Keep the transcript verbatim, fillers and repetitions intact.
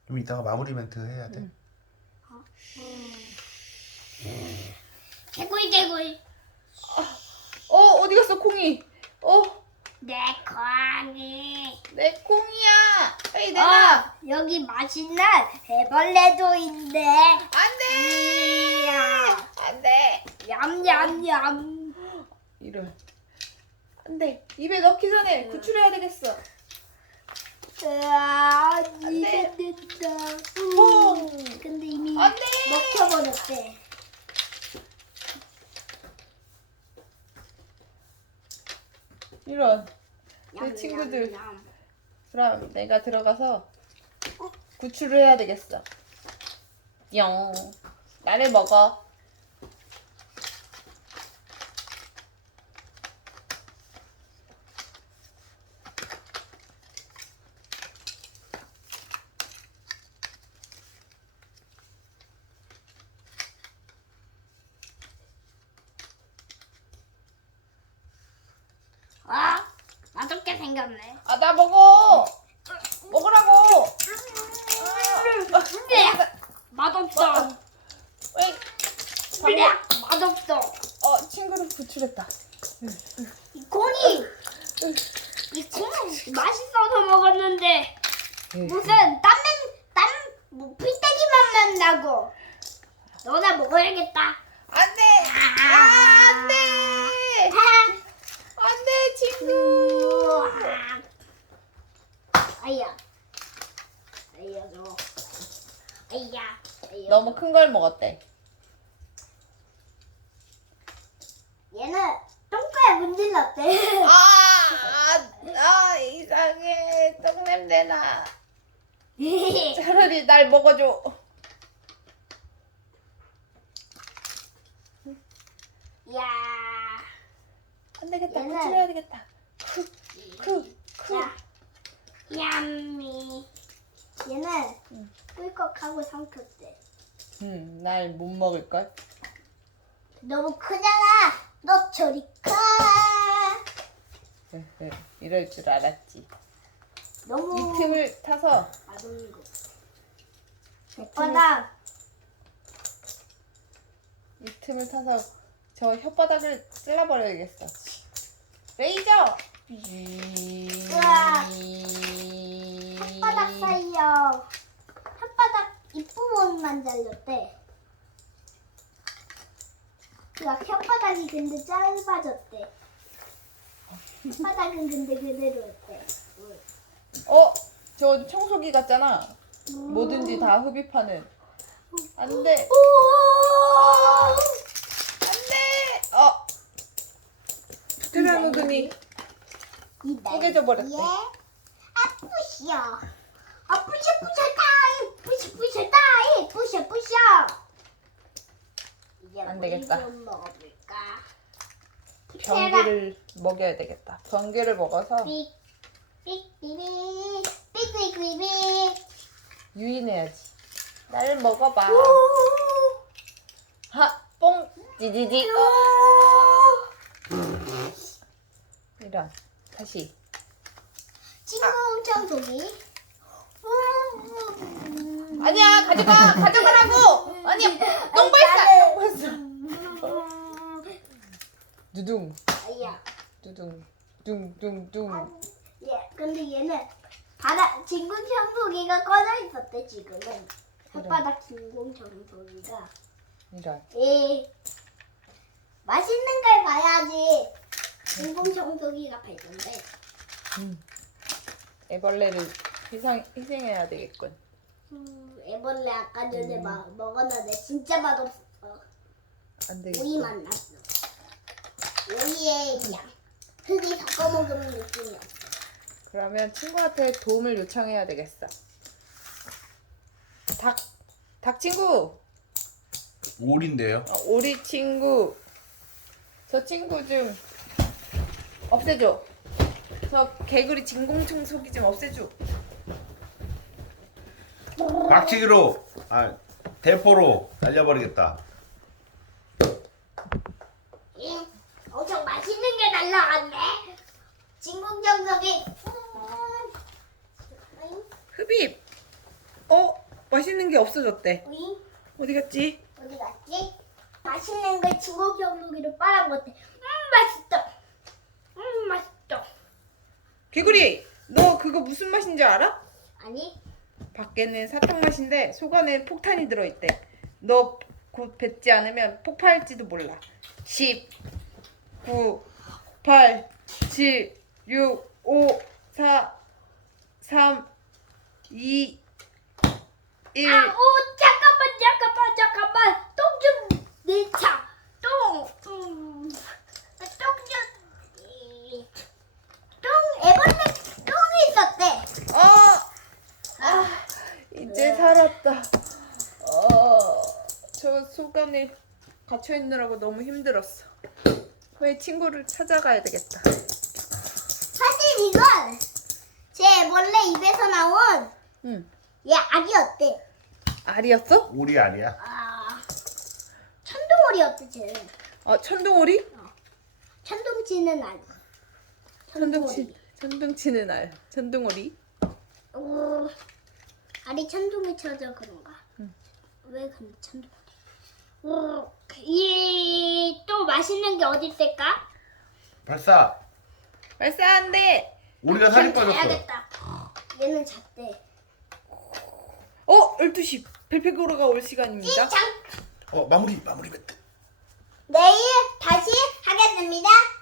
좀 이따가 마무리 멘트 해야 돼. 개구리 개구리. 어 어디 갔어 콩이? 어 내 콩이. 내 콩이야. 에이 내놔. 어, 여기 맛있는 해벌레도 있네. 안돼. 이야. 안돼. 냠냠냠. 이런. 안돼. 입에 넣기 전에 구출해야 되겠어. 으아, 돼. 이게 된다. 콩. 근데 이미 안돼. 먹혀버렸대. 이런. 내 냠, 친구들. 냠, 냠. 그럼 내가 들어가서 구출을 해야 되겠어. 영. 나를 먹어. 아, 맛없게 생겼네. 아 나 먹어. 먹으라고. 네. 맛없어. 왜? 네. 맛없어. 어 친구를 구출했다. 이 콩이 이 콩이 맛있어서 먹었는데 무슨 땀맨 땀뭐 피떼기 맛만 나고. 너나 먹어야겠다. 안돼. 아, 안돼. 안돼 친구. 아야, 아야 줘. 아야, 아야. 너무 큰 걸 먹었대. 얘는 똥꼬에 문질렀대. 아, 아, 아 이상해. 똥 냄새 나. 차라리 날 먹어줘. 야, 안 되겠다. 얘는- 구출해야 되겠다. 크, 크. 야, 얌미. 얘는 응. 꿀꺽하고 삼켰대. 음, 날 못 먹을 걸. 너무 크잖아. 너 저리 가. 이럴 줄 알았지. 너무 이 틈을 타서 맛없는 거. 오빠나 이 틈을 타서 저 혓바닥을 찔러버려야겠어. 레이저. 으악. 혓바닥 사이요. 혓바닥 입부분만 잘렸대. 그 혓바닥이 근데 짧아졌대. 혓바닥은 근데 그대로였대. 어, 저 청소기 같잖아. 뭐든지 다 흡입하는. 안 돼. 오! 안 돼. 어. 테라노드니 쪼개져 버렸대. 아프시오. 아프셔 부셔 다이. 부셔 부셔 다이. 부셔 부셔. 이제 안 뭐 되겠다. 이거 먹어볼까? 변기를 먹여야 되겠다. 변기를 먹어서 삑삑 삑삑 삑삑 유인해야지. 나를 먹어봐. 하, 뽕, 지지지. 어. 이런. 다시. 친구 청소기. 아니야, 가져가, 가져가라고. 아니야, 똥발사, 똥발사. 두둥, 아야. 두둥, 둥둥둥. 예, 근데 얘는 바닥 진공 청소기가 꺼져 있었대 지금은. 혓바닥 진공 청소기가. 이런. 에 맛있는 걸 봐야지. 진공 청소기가 발전돼. 음. 애벌레를 희생 희생해야 되겠군. 음, 애벌레 아까 전에 마, 먹었는데 진짜 맛없어. 안 되겠어. 오이 맛 났어. 오이에 그냥 흙이 섞어 먹으면 느낌이 없어. 그러면 친구한테 도움을 요청해야 되겠어. 닭, 닭 친구, 오리인데요. 어, 오리 친구, 저 친구 좀 없애줘. 저 개구리 진공 청소기 좀 없애줘. 박치기로 아 대포로 날려버리겠다. 응, 엄청 맛있는 게 날라갔네. 진공 청소기. 음. 흡입. 어? 맛있는 게 없어졌대. 우잉? 어디 갔지? 어디 갔지? 맛있는 걸 진공청소기로 빨아먹었대. 음 맛있다. 음 맛있다. 개구리, 너 그거 무슨 맛인지 알아? 아니 밖에는 사탕 맛인데 속 안에 폭탄이 들어있대. 너 곧 뱉지 않으면 폭발할지도 몰라. 십, 구, 팔, 칠, 육, 오, 사, 삼, 이, 일. 아, 오 잠깐만 잠깐만 잠깐만 똥 좀 내차 똥. 음, 똥좀 똥 애벌레 똥이 있었대. 어! 아, 이제 살았다. 어, 저 속 안에 갇혀 있느라고 너무 힘들었어. 왜 친구를 찾아가야 되겠다. 사실 이건 제 애벌레 입에서 나온 응. 얘 알이었대. 알이었어? 오리 아니야? 아 천둥오리였대 쟤는. 아, 천둥오리? 천둥치는 알. 천둥치, 천둥치는 알. 천둥오리? 어, 알이 천둥이 쳐져 그런가? 응. 왜 근데 천둥? 어, 이또 맛있는 게 어디 있을까? 발사. 발사한대. 오리가 살이 좀 빠졌어. 자야겠다. 얘는 잤대. 어, 열두 시. 벨페고로가 올 시간입니다. 짱! 어 마무리 마무리 멘트. 내일 다시 하겠습니다.